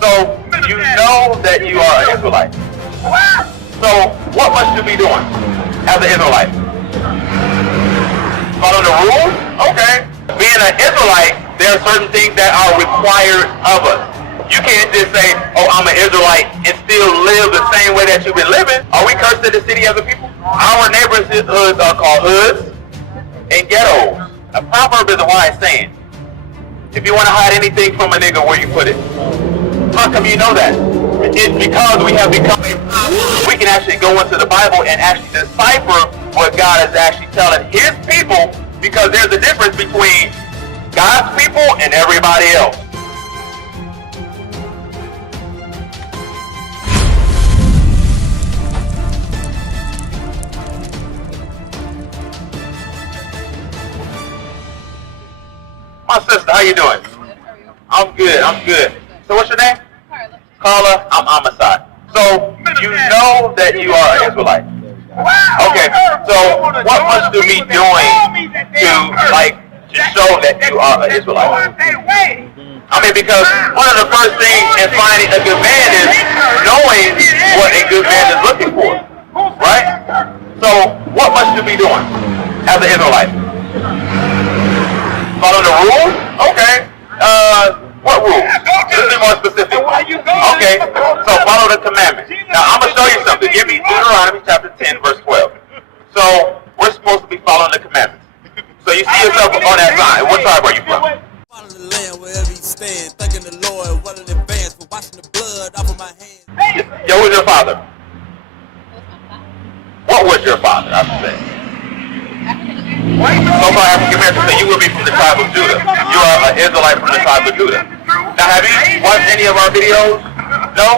So you know that you are an Israelite. So what must you be doing as an Israelite? Follow the rules? Okay. Being an Israelite, there are certain things that are required of us. You can't just say, oh, I'm an Israelite and still live the same way that you've been living. Are we cursed in the city as a people? Our neighborhoods are called hoods and ghettos. A proverb is a wise saying. If you want to hide anything from a nigga, where you put it? How come you know that? It's because we have become we can actually go into the Bible and actually decipher what God is actually telling his people, because there's a difference between God's people and everybody else. My sister, how you doing? I'm good, I'm good. So what's your name? Carla, I'm Amasai. So you know that you are an Israelite. Okay, so what must you be doing to show that you are an Israelite? I mean, because one of the first things in finding a good man is knowing what a good man is looking for, right? So what must you be doing as an Israelite? Follow the rules? Okay. What rules? Let's be more specific. Okay, so follow the commandments. Now, I'm going to show you something. Give me Deuteronomy chapter 10, verse 12. So, we're supposed to be following the commandments. So, you see yourself on that sign. What tribe are you from? Follow the land wherever you stand, thanking the Lord well in advance for washing the blood off of my hands. Yo, who's your father? What was your father, I should say? So far, African American, so you will be from the tribe of Judah. You are an Israelite from the tribe of Judah. Now, have you watched any of our videos? No?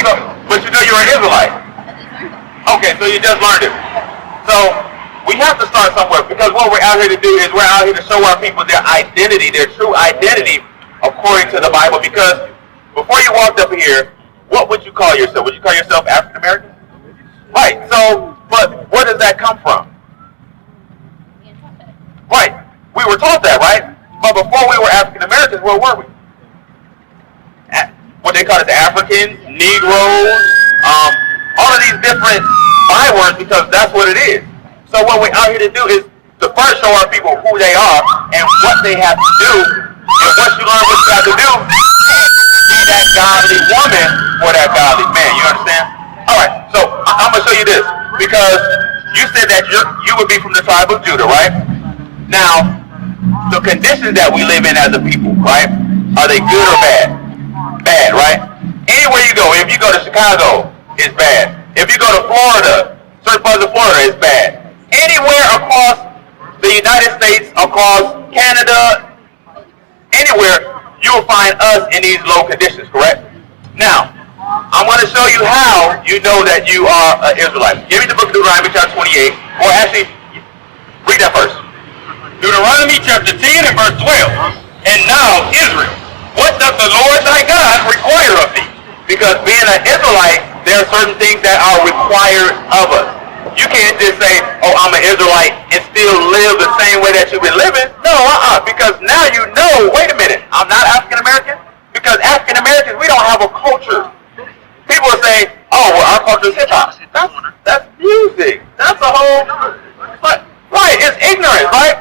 So, but you know you're an Israelite. Okay, so you just learned it. So, we have to start somewhere, because what we're out here to do is we're out here to show our people their identity, their true identity, according to the Bible. Because before you walked up here, what would you call yourself? Would you call yourself African American? Right, so, but where does that come from? Right, we were taught that, right? But before we were African Americans, where were we? What they call it, the Africans, Negroes, all of these different bywords, because that's what it is. So what we're out here to do is to first show our people who they are and what they have to do. And once you learn what you have to do, be that godly woman or that godly man. You understand? All right, so I'm going to show you this, because you said that you would be from the tribe of Judah, right? Now, the conditions that we live in as a people, right? Are they good or bad? Bad, right? Anywhere you go, if you go to Chicago, it's bad. If you go to Florida, certain parts of Florida, it's bad. Anywhere across the United States, across Canada, anywhere, you will find us in these low conditions, correct? Now, I'm going to show you how you know that you are an Israelite. Give me the book of Deuteronomy chapter 28, or actually, read that first. Deuteronomy chapter 10 and verse 12. And now, Israel, what doth the Lord thy God require of thee? Because being an Israelite, there are certain things that are required of us. You can't just say, oh, I'm an Israelite and still live the same way that you've been living. No, because now you know, wait a minute, I'm not African American. Because African Americans, we don't have a culture. People are saying, oh, well, our culture is hip hop. That's music. That's a whole, but, right, it's ignorance, right?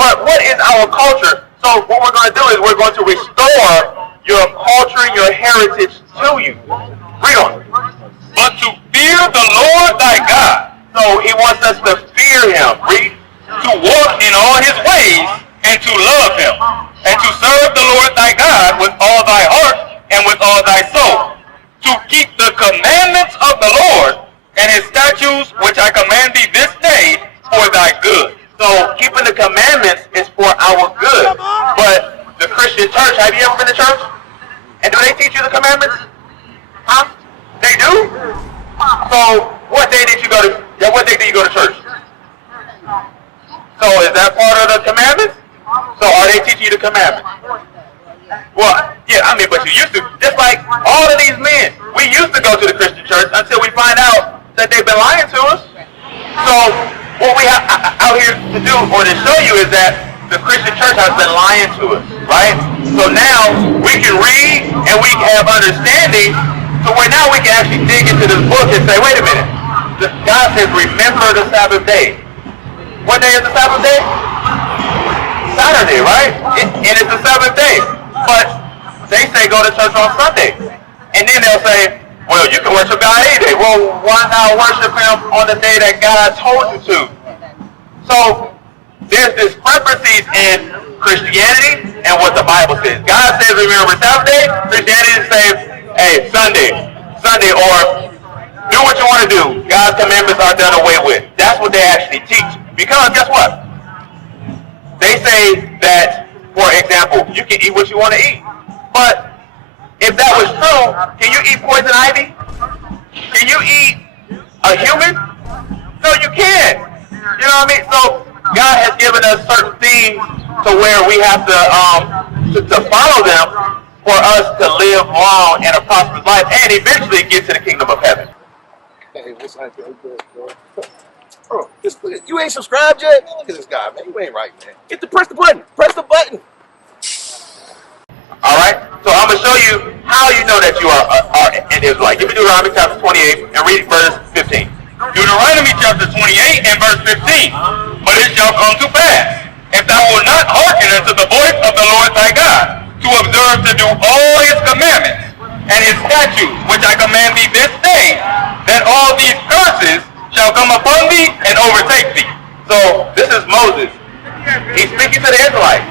But what is our culture? So what we're going to do is we're going to restore your culture, your heritage to you. Read on. But to fear the Lord thy God. So he wants us to fear him. Read. To walk in all his ways and to love him. And to serve the Lord thy God with all thy heart and with all thy soul. To keep the commandments of the Lord and his statutes which I command thee this day for thy good. So keeping the commandments is for our good. But the Christian church, have you ever been to church? And do they teach you the commandments? Huh? They do? So what day did you go to? What day did you go to church? So is that part of the commandments? So are they teaching you the commandments? Well, yeah, I mean, but you used to, just like all of these men, we used to go to the Christian church until we find out that they've been lying to us. So what we have out here to do or to show you is that the Christian church has been lying to us, right? So now we can read and we have understanding to where now we can actually dig into this book and say, wait a minute, God says remember the Sabbath day. What day is the Sabbath day? Saturday, right? And it's the seventh day. But they say go to church on Sunday. And then they'll say, well, you can worship God any day. Well, why not worship him on the day that God told you to? So there's discrepancies in Christianity and what the Bible says. God says remember Sabbath day. Christianity says, hey, Sunday, or do what you want to do. God's commandments are done away with. That's what they actually teach. Because guess what? They say that, for example, you can eat what you want to eat. But if that was true, can you eat poison ivy? Can you eat a human? No, you can't. You know what I mean? So God has given us certain things to where we have to follow them for us to live long and a prosperous life and eventually get to the kingdom of heaven. Hey, what's happening? Oh, you ain't subscribed yet? Look at this guy, man. You ain't right, man. Press the button. Press the button. All right? So I'm going to show you how you know that you are an Israelite. Give me Deuteronomy chapter 28 and read verse 15. Deuteronomy chapter 28 and verse 15. But it shall come to pass, if thou wilt not hearken unto the voice of the Lord thy God, to observe to do all his commandments and his statutes, which I command thee this day, that all these curses shall come upon thee and overtake thee. So this is Moses. He's speaking to the Israelites.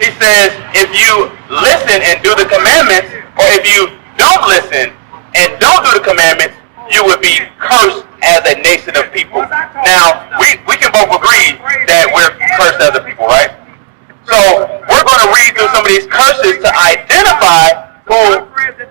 He says, if you listen and do the commandments, or if you don't listen and don't do the commandments, you would be cursed as a nation of people. Now, we can both agree that we're cursed as a people, right? So we're going to read through some of these curses to identify who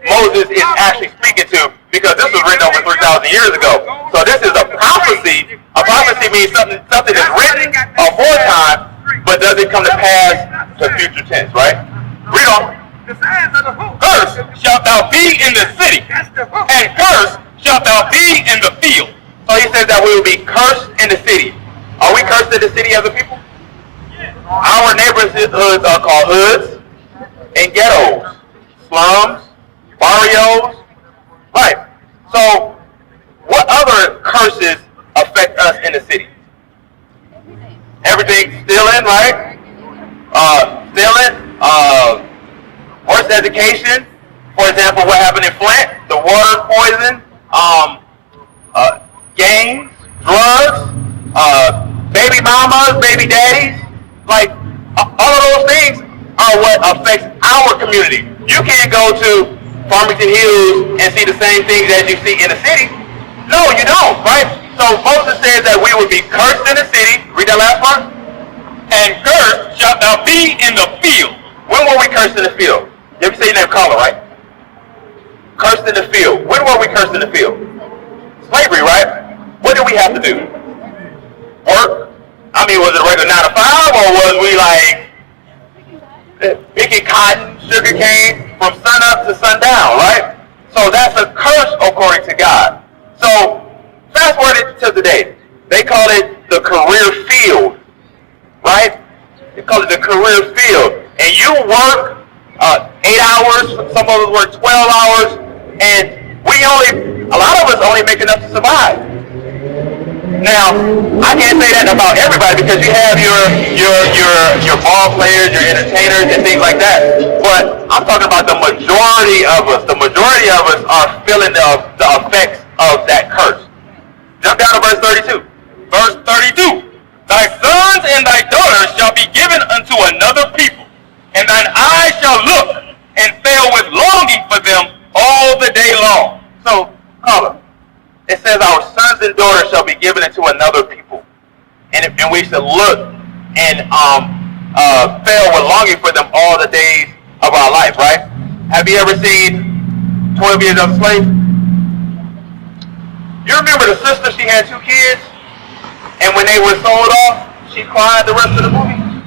Moses is actually speaking to, because this was written over 3,000 years ago. So this is a prophecy. A prophecy means something is written aforetime, but doesn't come to pass to future tense, right? Read on. Cursed shalt thou be in the city, and cursed shalt thou be in the field. So he says that we will be cursed in the city. Are we cursed in the city as a people? Our neighborhoods are called hoods and ghettos, slums, barrios. Right. So what other curses affect us in the city? Everything stealing, right? Worse education. For example, what happened in Flint, the water poison, gangs, drugs, baby mamas, baby daddies. Like, all of those things are what affects our community. You can't go to Farmington Hills and see the same things as you see in the city. No, you don't, right? So Moses says that we would be cursed in the city. Read that last part. And cursed shalt thou be in the field. When were we cursed in the field? You ever say your name Carla, right? Cursed in the field. When were we cursed in the field? Slavery, right? What did we have to do? Work? I mean, was it a regular 9 to 5, or was we like picking cotton, sugar cane from sun up to sundown, right? So that's a curse according to God. So fast forward to today. They call it the career field, right? They call it the career field. And you work 8 hours, some of us work 12 hours, and a lot of us only make enough to survive. Now, I can't say that about everybody, because you have your ball players, your entertainers, and things like that. But I'm talking about the majority of us. The majority of us are feeling the effects of that curse. Jump down to verse 32. Verse 32. Thy sons and thy daughters shall be given unto another people, and thine eyes shall look and fail with longing for them all the day long. So, Carla, it says our sons and daughters shall be given into another people. And we should look and fail with longing for them all the days of our life, right? Have you ever seen 12 Years of a Slave? You remember the sister, she had 2 kids, and when they were sold off, she cried the rest of the movie?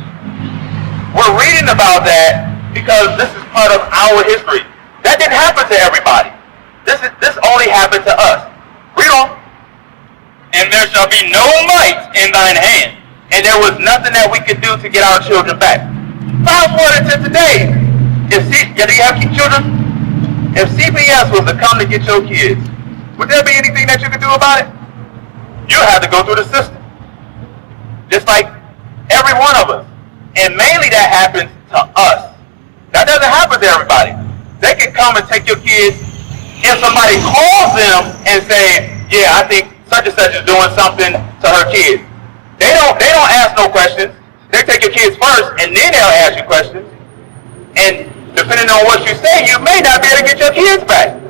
We're reading about that because this is part of our history. That didn't happen to everybody. This only happened to us. Read on. And there shall be no might in thine hand. And there was nothing that we could do to get our children back. Fast forward to today. Do you have children? If CPS was to come to get your kids, would there be anything that you could do about it? You have to go through the system. Just like every one of us. And mainly that happens to us. That doesn't happen to everybody. They can come and take your kids if somebody calls them and say, yeah, I think such and such is doing something to her kids. They don't ask no questions. They take your kids first and then they'll ask you questions. And depending on what you say, you may not be able to get your kids back.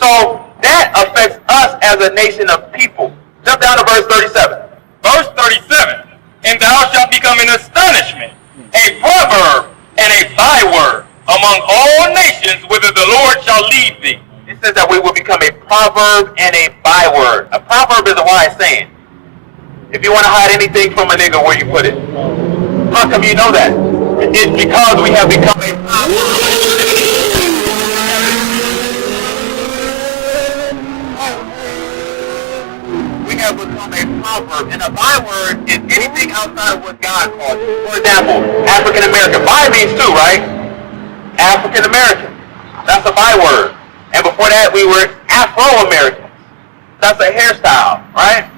So that affects us as a nation of people. Jump down to verse 37. Verse 37. And thou shalt become an astonishment, a proverb, and a byword among all nations whither the Lord shall lead thee. It says that we will become a proverb and a byword. A proverb is a wise saying. If you want to hide anything from a nigga, where you put it? How come you know that? It's because we have become a proverb. We have become a proverb, and a byword is anything outside of what God calls it. For example, African American. Bi means two, right? African American. That's a byword. And before that, we were Afro-Americans. That's a hairstyle, right?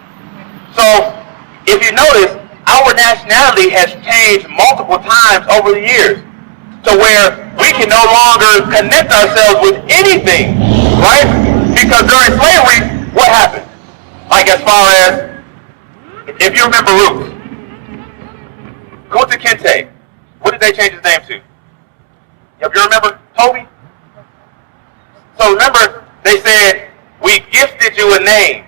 So, if you notice, our nationality has changed multiple times over the years to where we can no longer connect ourselves with anything, right? Because during slavery, what happened? Like as far as, if you remember Ruth, Kunta Kinte, what did they change his name to? If you remember Toby? So remember, they said, we gifted you a name.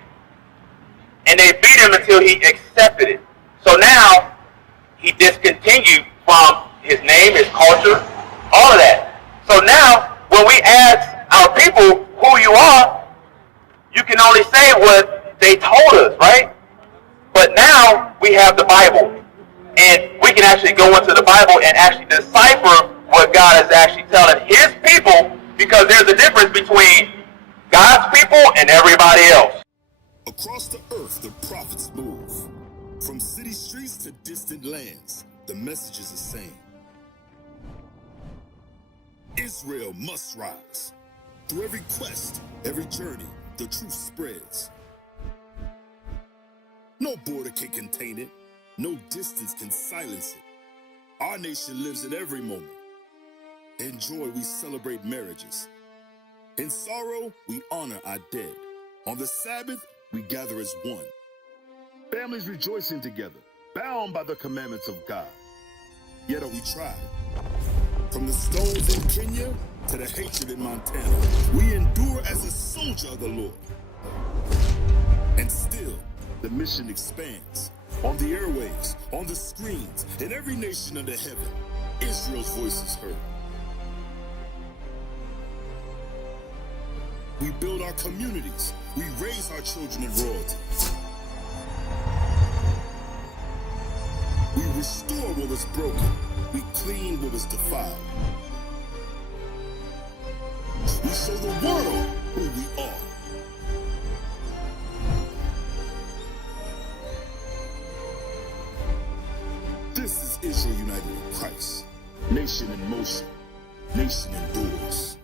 And they beat him until he accepted it. So now, he discontinued from his name, his culture, all of that. So now, when we ask our people who you are, you can only say what they told us, right? But now, we have the Bible. And we can actually go into the Bible and actually decipher what God is actually telling his people, because there's a difference between God's people and everybody else. Across the earth, the prophets move. From city streets to distant lands, the message is the same. Israel must rise. Through every quest, every journey, the truth spreads. No border can contain it. No distance can silence it. Our nation lives in every moment. In joy, we celebrate marriages. In sorrow, we honor our dead. On the Sabbath, we gather as one. Families rejoicing together, bound by the commandments of God. Yet are we tried. From the stones in Kenya to the hatred in Montana, we endure as a soldier of the Lord. And still, the mission expands. On the airwaves, on the screens, in every nation under heaven, Israel's voice is heard. We build our communities. We raise our children in royalty. We restore what was broken. We clean what was defiled. We show the world who we are. This is Israel united in Christ. Nation in motion. Nation endures.